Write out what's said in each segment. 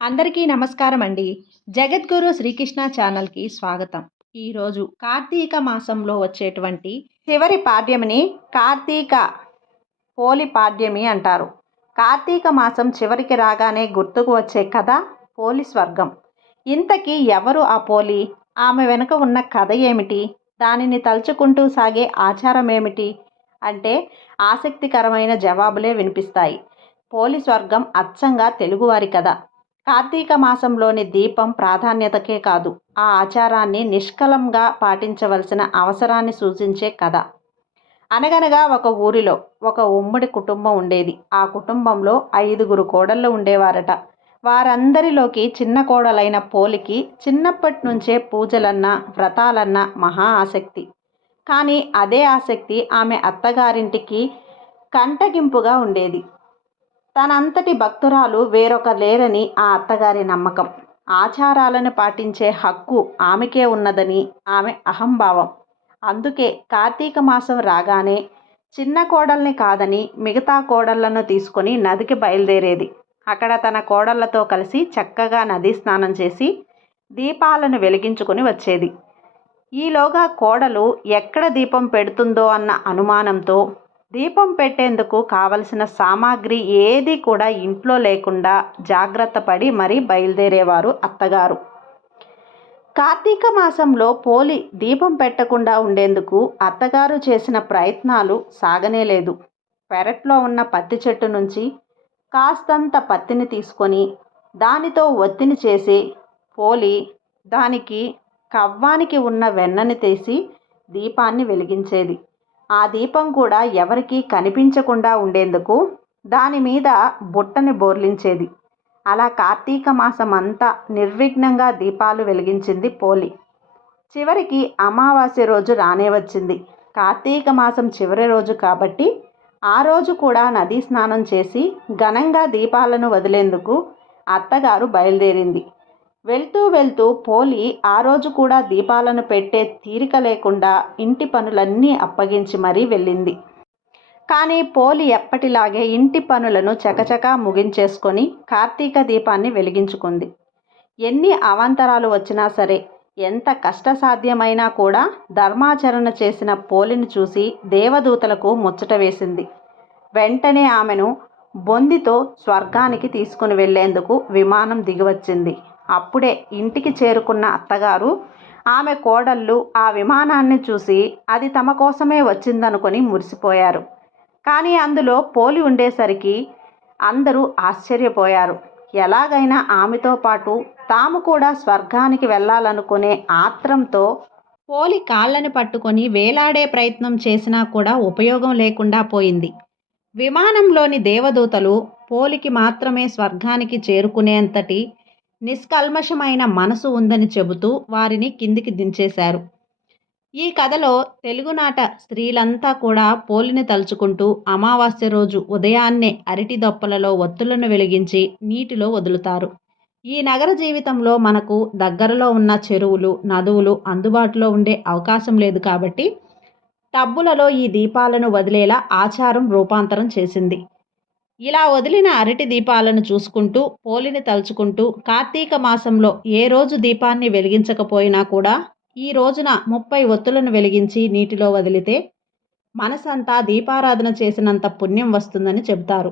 అందరికీ నమస్కారం అండి జగద్గురు శ్రీకృష్ణ ఛానల్కి స్వాగతం. ఈరోజు కార్తీక మాసంలో వచ్చేటువంటి చివరి పాడ్యమిని కార్తీక పోలి పాడ్యమి అంటారు. కార్తీక మాసం చివరికి రాగానే గుర్తుకు వచ్చే కథ పోలి స్వర్గం. ఇంతకీ ఎవరు ఆ పోలి? ఆమె వెనుక ఉన్న కథ ఏమిటి? దానిని తలుచుకుంటూ సాగే ఆచారం ఏమిటి? అంటే ఆసక్తికరమైన జవాబులే వినిపిస్తాయి. పోలి స్వర్గం అచ్చంగా తెలుగువారి కథ. కార్తీక మాసంలోని దీపం ప్రాధాన్యతకే కాదు ఆ ఆచారాన్ని నిష్కలంగా పాటించవలసిన అవసరాన్ని సూచించే కథ. అనగనగా ఒక ఊరిలో ఒక ఉమ్మడి కుటుంబం ఉండేది. ఆ కుటుంబంలో ఐదుగురు కోడళ్ళు ఉండేవారట. వారందరిలోకి చిన్న కోడలైన పోలికి చిన్నప్పటి నుంచే పూజలన్నా వ్రతాలన్నా మహా ఆసక్తి. కానీ అదే ఆసక్తి ఆమె అత్తగారింటికి కంటగింపుగా ఉండేది. తనంతటి భక్తురాలు వేరొక లేరని ఆ అత్తగారి నమ్మకం. ఆచారాలను పాటించే హక్కు ఆమెకే ఉన్నదని ఆమె అహంభావం. అందుకే కార్తీక మాసం రాగానే చిన్న కోడల్ని కాదని మిగతా కోడళ్ళను తీసుకొని నదికి బయలుదేరేది. అక్కడ తన కోడళ్ళతో కలిసి చక్కగా నదీ స్నానం చేసి దీపాలను వెలిగించుకుని వచ్చేది. ఈలోగా కోడలు ఎక్కడ దీపం పెడుతుందో అన్న అనుమానంతో దీపం పెట్టేందుకు కావలసిన సామాగ్రి ఏది కూడా ఇంట్లో లేకుండా జాగ్రత్త పడి మరీ బయలుదేరేవారు అత్తగారు. కార్తీక మాసంలో పోలి దీపం పెట్టకుండా ఉండేందుకు అత్తగారు చేసిన ప్రయత్నాలు సాగనేలేదు పెరట్లో ఉన్న పత్తి చెట్టు నుంచి కాస్తంత పత్తిని తీసుకొని దానితో ఒత్తిని చేసి పోలి దానికి కవ్వానికి ఉన్న వెన్నని తీసి దీపాన్ని వెలిగించేది. ఆ దీపం కూడా ఎవరికీ కనిపించకుండా ఉండేందుకు దాని మీద బుట్టని బోర్లించేది. అలా కార్తీక మాసం అంతా నిర్విఘ్నంగా దీపాలు వెలిగించింది పోలి. చివరికి అమావాస్య రోజు రానే వచ్చింది. కార్తీక మాసం చివరి రోజు కాబట్టి ఆ రోజు కూడా నదీ స్నానం చేసి ఘనంగా దీపాలను వదిలేందుకు అత్తగారు బయలుదేరింది. వెళ్తూ వెళ్తూ పోలి ఆ రోజు కూడా దీపాలను పెట్టే తీరిక లేకుండా ఇంటి పనులన్నీ అప్పగించి మరీ వెళ్ళింది. కానీ పోలి ఎప్పటిలాగే ఇంటి పనులను చకచకా ముగించేసుకొని కార్తీక దీపాన్ని వెలిగించుకుంది. ఎన్ని అవాంతరాలు వచ్చినా సరే ఎంత కష్టసాధ్యమైనా కూడా ధర్మాచరణ చేసిన పోలిని చూసి దేవదూతలకు ముచ్చట వేసింది. వెంటనే ఆమెను బొందితో స్వర్గానికి తీసుకుని వెళ్ళేందుకు విమానం దిగివచ్చింది. అప్పుడే ఇంటికి చేరుకున్న అత్తగారు ఆమె కోడళ్ళు ఆ విమానాన్ని చూసి అది తమ కోసమే వచ్చిందనుకొని మురిసిపోయారు. కానీ అందులో పోలి ఉండేసరికి అందరూ ఆశ్చర్యపోయారు. ఎలాగైనా ఆమెతో పాటు తాము కూడా స్వర్గానికి వెళ్ళాలనుకునే ఆత్రంతో పోలి కాళ్ళని పట్టుకొని వేలాడే ప్రయత్నం చేసినా కూడా ఉపయోగం లేకుండా పోయింది. విమానంలోని దేవదూతలు పోలికి మాత్రమే స్వర్గానికి చేరుకునేంతటి నిష్కల్మషమైన మనసు ఉందని చెబుతూ వారిని కిందికి దించేశారు. ఈ కథలో తెలుగునాట స్త్రీలంతా కూడా పోలిని తలుచుకుంటూ అమావాస్య రోజు ఉదయాన్నే అరటి దొప్పలలో ఒత్తులను వెలిగించి నీటిలో వదులుతారు. ఈ నగర జీవితంలో మనకు దగ్గరలో ఉన్న చెరువులు నదువులు అందుబాటులో ఉండే అవకాశం లేదు కాబట్టి టబ్బులలో ఈ దీపాలను వదిలేలా ఆచారం రూపాంతరం చేసింది. ఇలా వదిలిన అరటి దీపాలను చూసుకుంటూ పోలిని తలుచుకుంటూ కార్తీక మాసంలో ఏ రోజు దీపాన్ని వెలిగించకపోయినా కూడా ఈ రోజున ముప్పై ఒత్తులను వెలిగించి నీటిలో వదిలితే మనసంతా దీపారాధన చేసినంత పుణ్యం వస్తుందని చెబుతారు.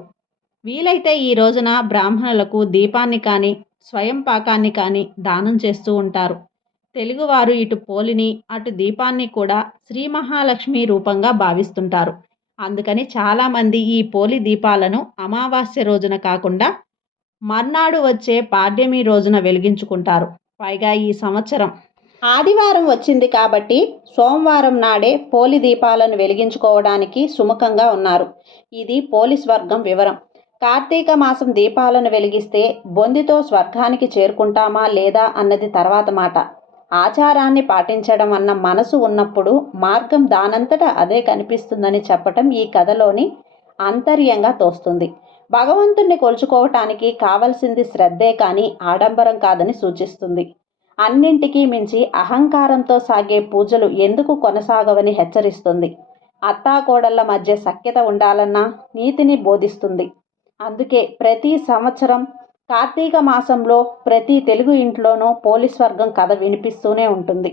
వీలైతే ఈ రోజున బ్రాహ్మణులకు దీపాన్ని కానీ స్వయం పాకాన్ని కానీ దానం చేస్తూ ఉంటారు. తెలుగువారు ఇటు పోలిని అటు దీపాన్ని కూడా శ్రీ మహాలక్ష్మి రూపంగా భావిస్తుంటారు. అందుకని చాలామంది ఈ పోలి దీపాలను అమావాస్య రోజున కాకుండా మర్నాడు వచ్చే పాడ్యమి రోజున వెలిగించుకుంటారు. పైగా ఈ సంవత్సరం ఆదివారం వచ్చింది కాబట్టి సోమవారం నాడే పోలి దీపాలను వెలిగించుకోవడానికి సుముఖంగా ఉన్నారు. ఇది పోలీస్ వర్గం వివరం. కార్తీక మాసం దీపాలను వెలిగిస్తే బొందితో స్వర్గానికి చేరుకుంటామా లేదా అన్నది తర్వాత మాట. ఆచారాన్ని పాటించడం అన్న మనసు ఉన్నప్పుడు మార్గం దానంతట అదే కనిపిస్తుందని చెప్పటం ఈ కథలోని ఆంతర్యంగా తోస్తుంది. భగవంతుణ్ణి కొలుచుకోవటానికి కావలసింది శ్రద్ధే కానీ ఆడంబరం కాదని సూచిస్తుంది. అన్నింటికీ మించి అహంకారంతో సాగే పూజలు ఎందుకు కొనసాగవని హెచ్చరిస్తుంది. అత్తాకోడళ్ళ మధ్య సఖ్యత ఉండాలన్న నీతిని బోధిస్తుంది. అందుకే ప్రతి సంవత్సరం కార్తీక మాసంలో ప్రతి తెలుగు ఇంట్లోనూ పోలీస్ వర్గం కథ వినిపిస్తూనే ఉంటుంది.